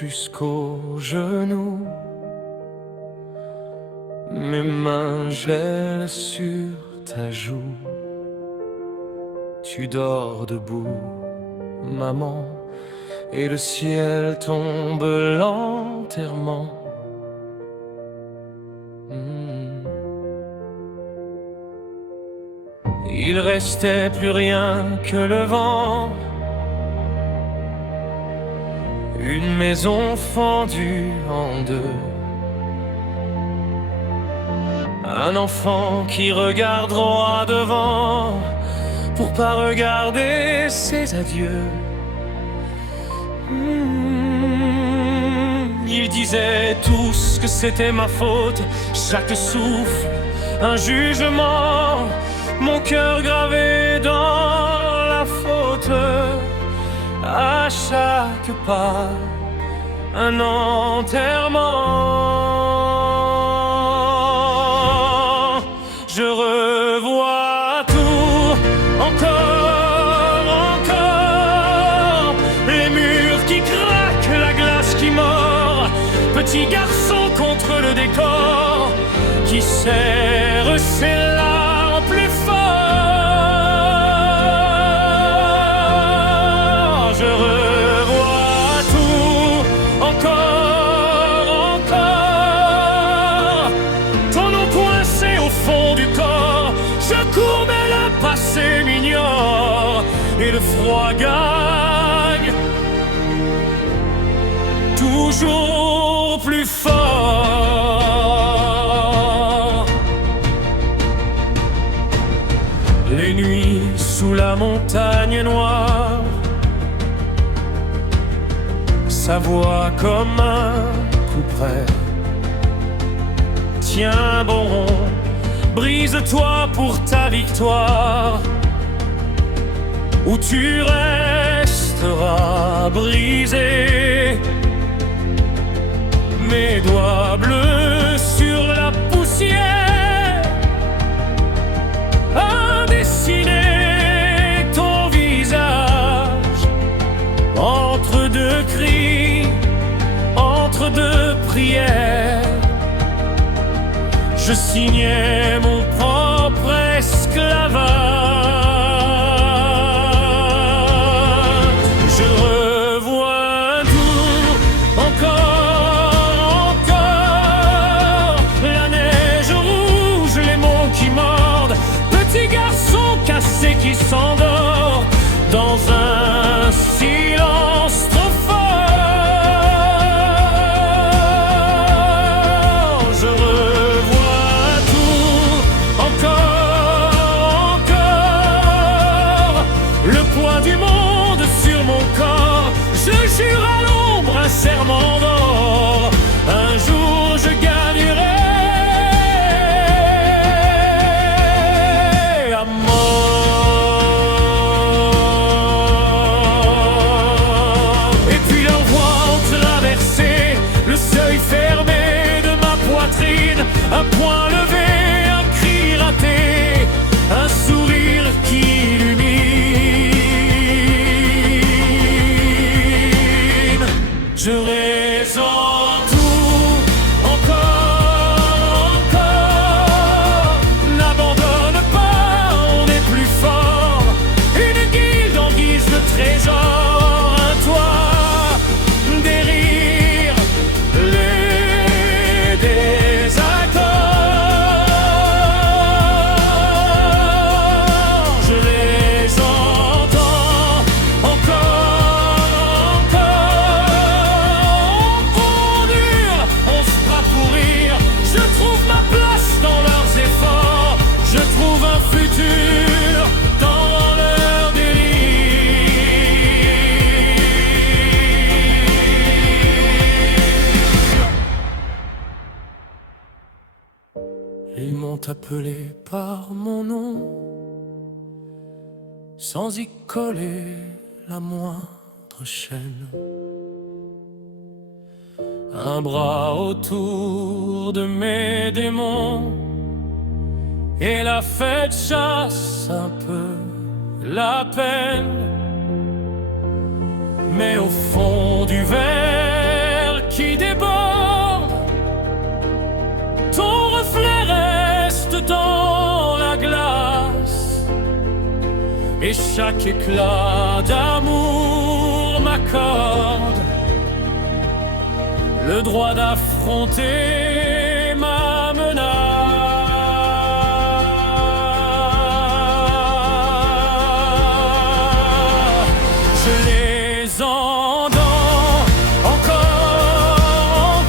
jusqu'aux genoux. Mes mains gèlent sur ta joue. Tu dors debout, maman, et le ciel tombe lentement. Il restait plus rien que le vent, une maison fendue en deux, un enfant qui regarde droit devant pour pas regarder ses adieux. Ils disaient tous que c'était ma faute, chaque souffle un jugement, mon cœur gravé dans la faute. À chaque pas un enterrement. Je revois tout encore, les murs qui craquent, la glace qui mord, petit garçon contre le décor qui serre ses larmes plus fort. Je revois tout encore, ton nom coincé au fond du corps. Je cours mais le passé m'ignore et le froid gagne toujours plus fort. Les nuits sous la montagne noire, sa voix comme un couperet. Tiens bon, brise-toi pour ta victoire, ou tu resteras brisé. Mes doigts bleus sur la poussière, à dessiner ton visage entre deux cris, entre deux prières. Je signais mon propre esclavage. Je revois tout encore, la neige rouge, les mots qui mordent, petit garçon cassé qui s'endort dans un silence trop fort. Je revois tout encore, le poids du monde sur mon corps. Je jure à l'ombre un serment d'or, un jour je gagnerai à mort. Et puis leur voix ont traversé le seuil fermé de ma poitrine, un poing levé, un cri raté, un sourire qui illumine. Je ressens tout encore, n'abandonne pas, on est plus fort. Une guilde en guise de trésor, un toit, des rires, les désaccords. Je les entends encore, on dure, on se bat pour rire. Je trouve ma place dans leurs efforts, je trouve un futur dans leur délire. Ils m'ont appelé par mon nom, sans y coller la moindre chaîne. Un bras autour de mes démons, et la fête chasse un peu la peine. Mais au fond du verre, et chaque éclat d'amour m'accorde le droit d'affronter ma menace. Je les entends encore,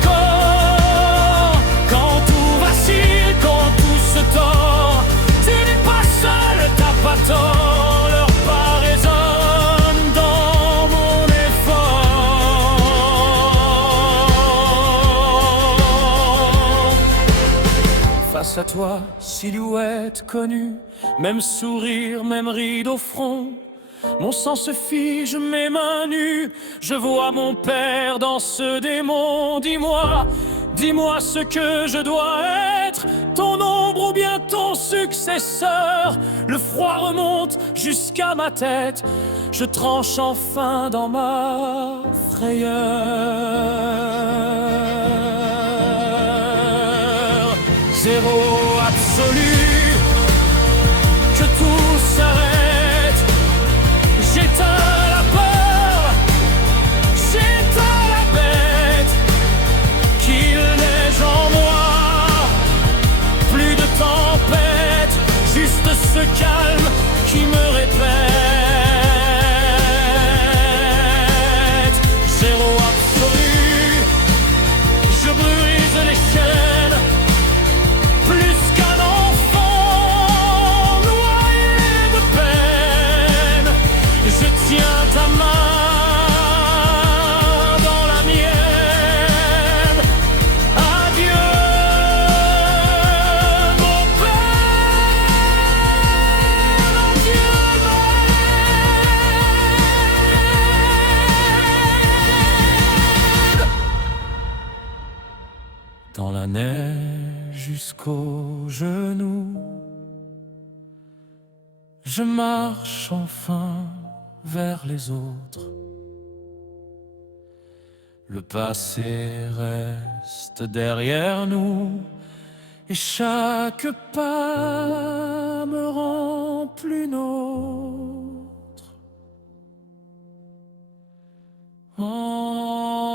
quand tout vacille, quand tout se tord. Tu n'es pas seul, t'as pas tort, leur pas résonne dans mon effort. Face à toi, silhouette connue, même sourire, même ride au front. Mon sang se fige, mes mains nues, je vois mon père dans ce démon. Dis-moi, dis-moi ce que je dois être, ton ombre ou bien ton successeur. Le froid remonte jusqu'à ma tête, je tranche enfin dans ma frayeur. Zéro absolu, que tout s'arrête. J'éteins la peur, j'éteins la bête, qu'il neige en moi, plus de tempête, juste ce calme qui me répète. Zéro absolu, je brise les chaînes, plus qu'un enfant noyé de peine. Je tiens ta main dans la mienne. Adieu, mon père, adieu, Noël. Dans la neige jusqu'aux genoux, je marche enfin vers les autres. Le passé reste derrière nous, et chaque pas me rend plus nôtre. Oh.